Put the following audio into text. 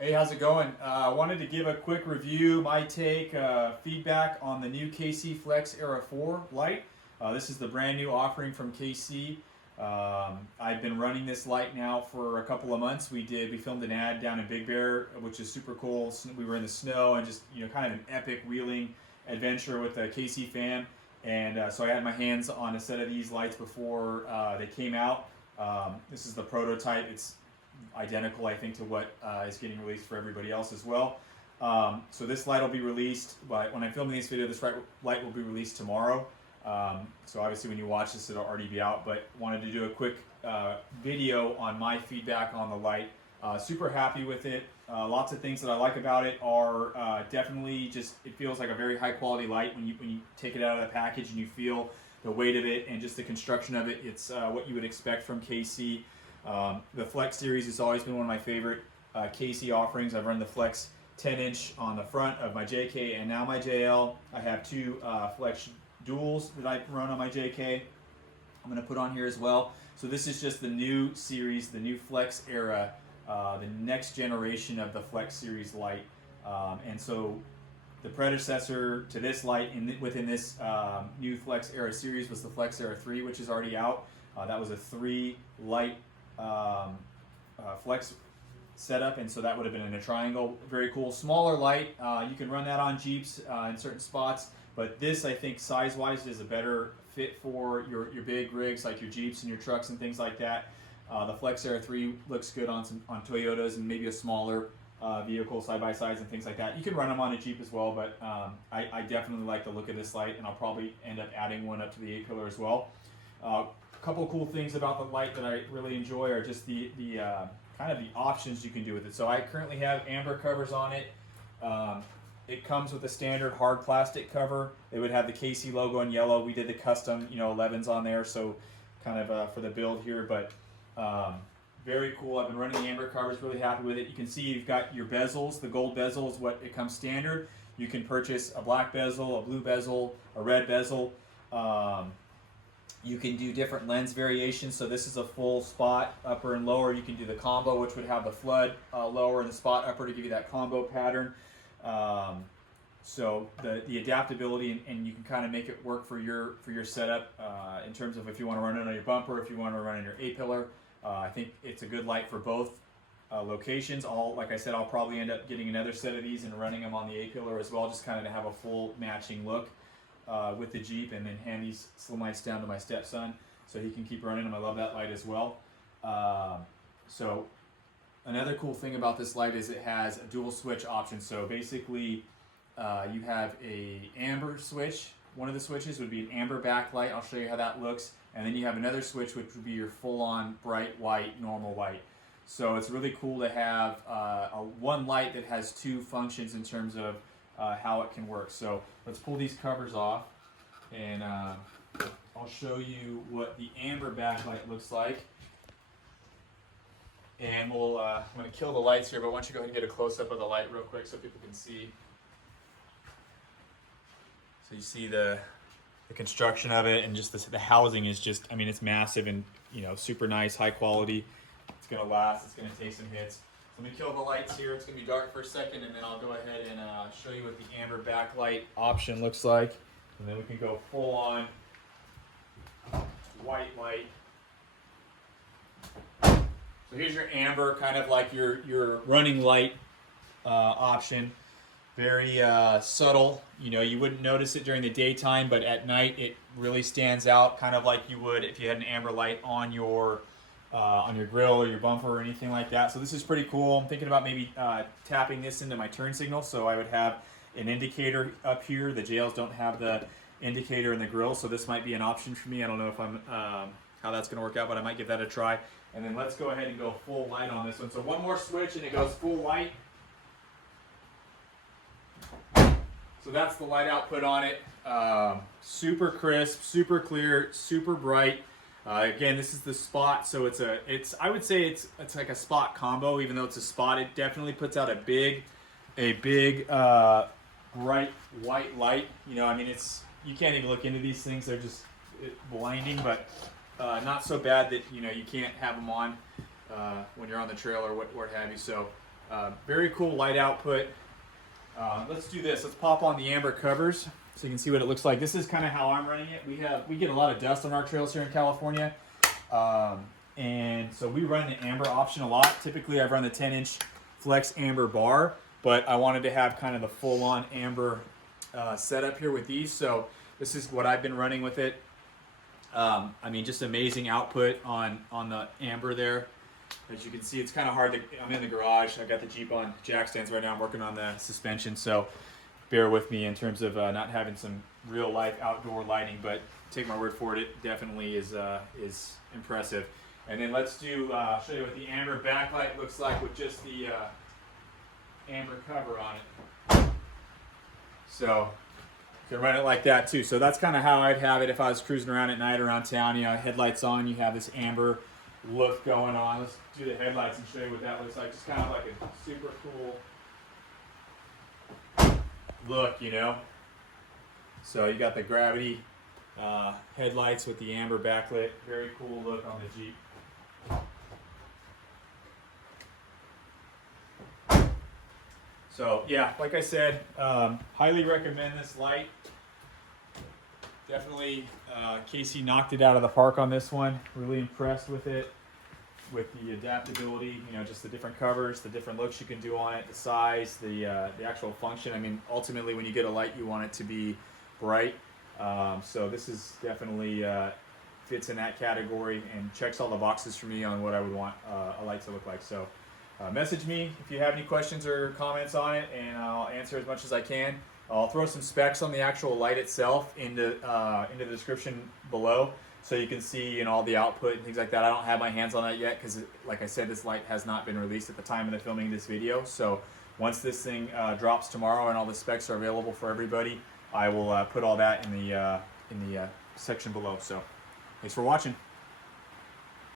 Hey, how's it going? I wanted to give a quick review, my take, feedback on the new KC Flex Era 4 light. This is the brand new offering from KC. I've been running this light now for a couple of months. We filmed an ad down in Big Bear, which is super cool. We were in the snow and just kind of an epic wheeling adventure with the KC fam. And so I had my hands on a set of these lights before they came out. This is the prototype. It's identical, I think, to what is getting released for everybody else as well. So this light will be released, but when I'm filming this video, this light will be released tomorrow. So obviously when you watch this, it'll already be out, but wanted to do a quick video on my feedback on the light. Super happy with it. Lots of things that I like about it are definitely just, it feels like a very high quality light when you take it out of the package and you feel the weight of it and just the construction of it. It's what you would expect from KC. The Flex series has always been one of my favorite KC offerings. I've run the Flex 10-inch on the front of my JK and now my JL. I have two Flex duals that I run on my JK. I'm going to put on here as well. So this is just the new series, the new Flex era, the next generation of the Flex series light. And so the predecessor to this light within this new Flex era series was the Flex Era 3, which is already out. That was a 3 light Flex setup, and so that would have been in a triangle. Very cool, smaller light. You can run that on Jeeps in certain spots, but this, I think, size-wise is a better fit for your big rigs like your Jeeps and your trucks and things like that. The Flex Era 3 looks good on Toyotas and maybe a smaller vehicle, side-by-sides and things like that. You can run them on a Jeep as well, but I definitely like the look of this light, and I'll probably end up adding one up to the A-pillar as well. Couple cool things about the light that I really enjoy are just the kind of the options you can do with it. So I currently have amber covers on it. It comes with a standard hard plastic cover. It would have the KC logo in yellow. We did the custom 11s on there, so kind of for the build here, but very cool. I've been running the amber covers, really happy with it. You can see you've got your bezels. The gold bezel is what it comes standard. You can purchase a black bezel, a blue bezel, a red bezel. You can do different lens variations. So this is a full spot upper and lower. You can do the combo, which would have the flood lower and the spot upper to give you that combo pattern. So the adaptability, and you can kind of make it work for your setup in terms of if you want to run it on your bumper, if you want to run it on your A-pillar. I think it's a good light for both locations. Like I said, I'll probably end up getting another set of these and running them on the A-pillar as well, just kind of to have a full matching look. With the Jeep, and then hand these slim lights down to my stepson so he can keep running them. I love that light as well. So another cool thing about this light is it has a dual switch option. So basically you have a amber switch. One of the switches would be an amber backlight. I'll show you how that looks. And then you have another switch which would be your full-on bright white, normal white. So it's really cool to have one light that has two functions in terms of how it can work. So let's pull these covers off, and I'll show you what the amber backlight looks like. And I'm going to kill the lights here, but why don't you go ahead and get a close-up of the light real quick so people can see. So you see the construction of it, and just the housing is just, I mean, it's massive and super nice, high quality. It's going to last. It's going to take some hits. Let me kill the lights here. It's going to be dark for a second, and then I'll go ahead and show you what the amber backlight option looks like. And then we can go full on white light. So here's your amber, kind of like your running light option. Very subtle. You wouldn't notice it during the daytime, but at night it really stands out, kind of like you would if you had an amber light on your grill or your bumper or anything like that. So this is pretty cool. I'm thinking about maybe tapping this into my turn signal, so I would have an indicator up here. The JLs don't have the indicator in the grill, so this might be an option for me. I don't know if how that's going to work out, but I might give that a try. And then let's go ahead and go full light on this one. So one more switch and it goes full light. So that's the light output on it. Super crisp, super clear, super bright. Again, this is the spot, so I would say it's like a spot combo. Even though it's a spot, it definitely puts out a big bright white light. I mean, you can't even look into these things; they're just blinding. But not so bad that you can't have them on when you're on the trail or what have you. So Very cool light output. Let's do this. Let's pop on the amber covers so you can see what it looks like. This is kind of how I'm running it. We get a lot of dust on our trails here in California, and so we run the amber option a lot. Typically, I run the 10-inch flex amber bar, but I wanted to have kind of the full-on amber setup here with these. So this is what I've been running with it. I mean, just amazing output on the amber there. As you can see, it's kind of hard to, I'm in the garage. I got the Jeep on jack stands right now. I'm working on the suspension, so bear with me in terms of not having some real life outdoor lighting, but take my word for it, it definitely is impressive. And then let's do, show you what the amber backlight looks like with just the amber cover on it. So you can run it like that too. So that's kind of how I'd have it if I was cruising around at night around town. You know, headlights on, you have this amber look going on. Let's do the headlights and show you what that looks like. Just kind of like a super cool look, you know. So you got the gravity headlights with the amber backlit. Very cool look on the Jeep. So yeah, like I said, highly recommend this light. Definitely, KC knocked it out of the park on this one. Really impressed with it, with the adaptability. You know, just the different covers, the different looks you can do on it, the size, the actual function. I mean, ultimately, when you get a light, you want it to be bright. So this is definitely fits in that category and checks all the boxes for me on what I would want a light to look like. So message me if you have any questions or comments on it, and I'll answer as much as I can. I'll throw some specs on the actual light itself into the description below, so you can see, you know, all the output and things like that. I don't have my hands on that yet because, like I said, this light has not been released at the time of the filming of this video. So once this thing drops tomorrow and all the specs are available for everybody, I will put all that in the section below. So thanks for watching.